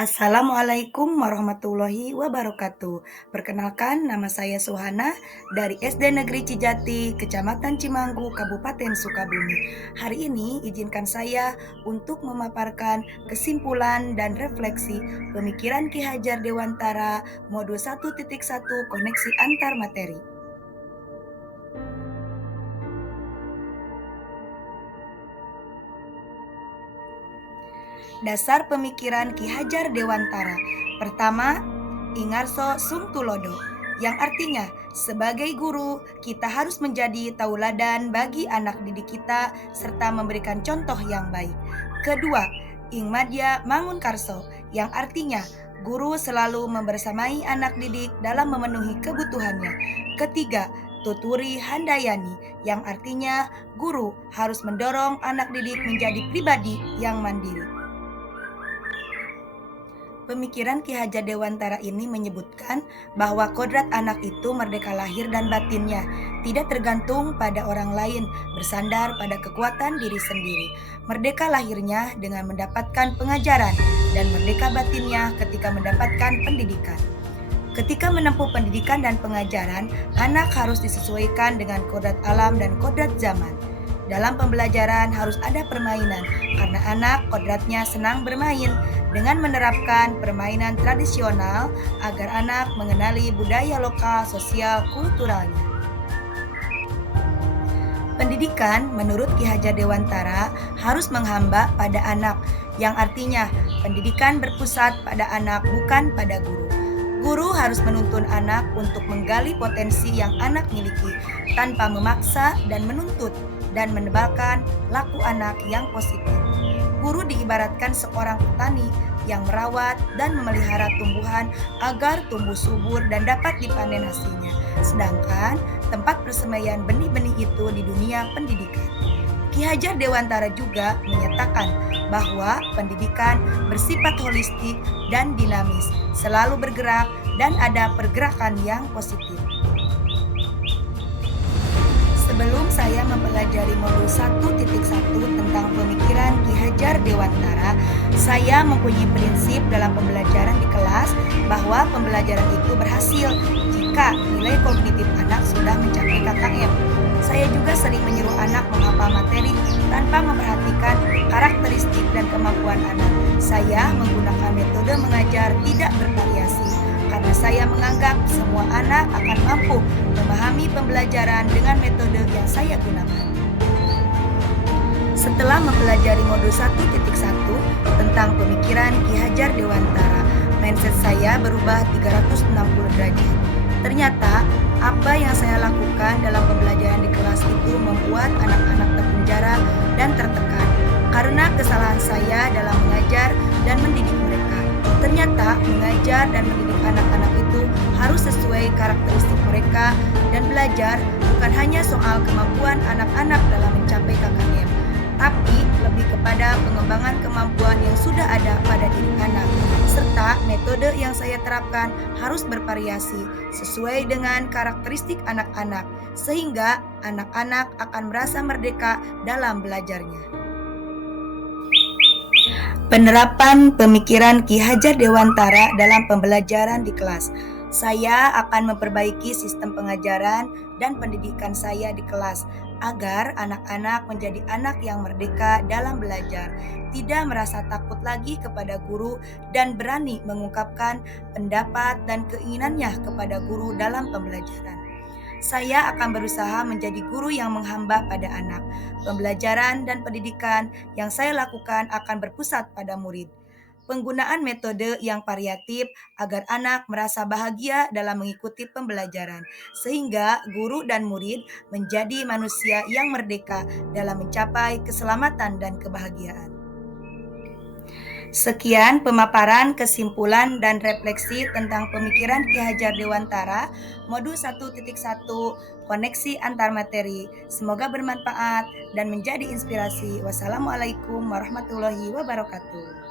Assalamualaikum warahmatullahi wabarakatuh. Perkenalkan, nama saya Suhana dari SD Negeri Cijati, Kecamatan Cimanggu, Kabupaten Sukabumi. Hari ini izinkan saya untuk memaparkan kesimpulan dan refleksi pemikiran Ki Hajar Dewantara Modul 1.1 Koneksi Antar Materi. Dasar pemikiran Ki Hajar Dewantara. Pertama, Ingarso Sung Tulodo, yang artinya sebagai guru kita harus menjadi tauladan bagi anak didik kita serta memberikan contoh yang baik. Kedua, Ingmadya Mangunkarso, yang artinya guru selalu membersamai anak didik dalam memenuhi kebutuhannya. Ketiga, Tuturi Handayani, yang artinya guru harus mendorong anak didik menjadi pribadi yang mandiri. Pemikiran Ki Hajar Dewantara ini menyebutkan bahwa kodrat anak itu merdeka lahir dan batinnya, tidak tergantung pada orang lain, bersandar pada kekuatan diri sendiri. Merdeka lahirnya dengan mendapatkan pengajaran dan merdeka batinnya ketika mendapatkan pendidikan. Ketika menempuh pendidikan dan pengajaran, anak harus disesuaikan dengan kodrat alam dan kodrat zaman. Dalam pembelajaran harus ada permainan, karena anak kodratnya senang bermain, dengan menerapkan permainan tradisional agar anak mengenali budaya lokal, sosial, kulturalnya. Pendidikan menurut Ki Hajar Dewantara harus menghamba pada anak, yang artinya pendidikan berpusat pada anak bukan pada guru. Guru harus menuntun anak untuk menggali potensi yang anak miliki tanpa memaksa dan menuntut dan menebalkan laku anak yang positif. Guru diibaratkan seorang petani yang merawat dan memelihara tumbuhan agar tumbuh subur dan dapat dipanen hasilnya. Sedangkan tempat persemaian benih-benih itu di dunia pendidikan. Ki Hajar Dewantara juga menyatakan bahwa pendidikan bersifat holistik dan dinamis, selalu bergerak dan ada pergerakan yang positif. Sebelum saya mempelajari modul 1.1 tentang pemikiran Ki Hajar Dewantara, saya mempunyai prinsip dalam pembelajaran di kelas bahwa pembelajaran itu berhasil jika nilai kognitif anak sudah mencapai KKM. Saya juga sering menyuruh anak menghafal materi tanpa memperhatikan karakteristik dan kemampuan anak. Saya menggunakan metode mengajar tidak bervariasi karena saya menganggap semua anak akan mampu memahami pembelajaran dengan metode yang saya gunakan. Setelah mempelajari modul 1.1 tentang pemikiran Ki Hajar Dewantara, mindset saya berubah 360 derajat. Ternyata apa yang saya lakukan dalam pembelajaran di kelas itu membuat anak-anak terpenjara dan tertekan karena kesalahan saya dalam mengajar dan mendidik mereka. Ternyata mengajar dan mendidik anak-anak itu harus sesuai karakteristik mereka, dan belajar bukan hanya soal kemampuan anak-anak dalam mencapai KKM, tapi lebih kepada pengembangan kemampuan yang sudah ada pada diri anak, serta metode yang saya terapkan harus bervariasi sesuai dengan karakteristik anak-anak, sehingga anak-anak akan merasa merdeka dalam belajarnya. Penerapan pemikiran Ki Hajar Dewantara dalam pembelajaran di kelas. Saya akan memperbaiki sistem pengajaran dan pendidikan saya di kelas agar anak-anak menjadi anak yang merdeka dalam belajar, tidak merasa takut lagi kepada guru dan berani mengungkapkan pendapat dan keinginannya kepada guru dalam pembelajaran. Saya akan berusaha menjadi guru yang menghamba pada anak. Pembelajaran dan pendidikan yang saya lakukan akan berpusat pada murid. Penggunaan metode yang variatif agar anak merasa bahagia dalam mengikuti pembelajaran, sehingga guru dan murid menjadi manusia yang merdeka dalam mencapai keselamatan dan kebahagiaan. Sekian pemaparan, kesimpulan, dan refleksi tentang pemikiran Ki Hajar Dewantara, modul 1.1 Koneksi Antar Materi. Semoga bermanfaat dan menjadi inspirasi. Wassalamualaikum warahmatullahi wabarakatuh.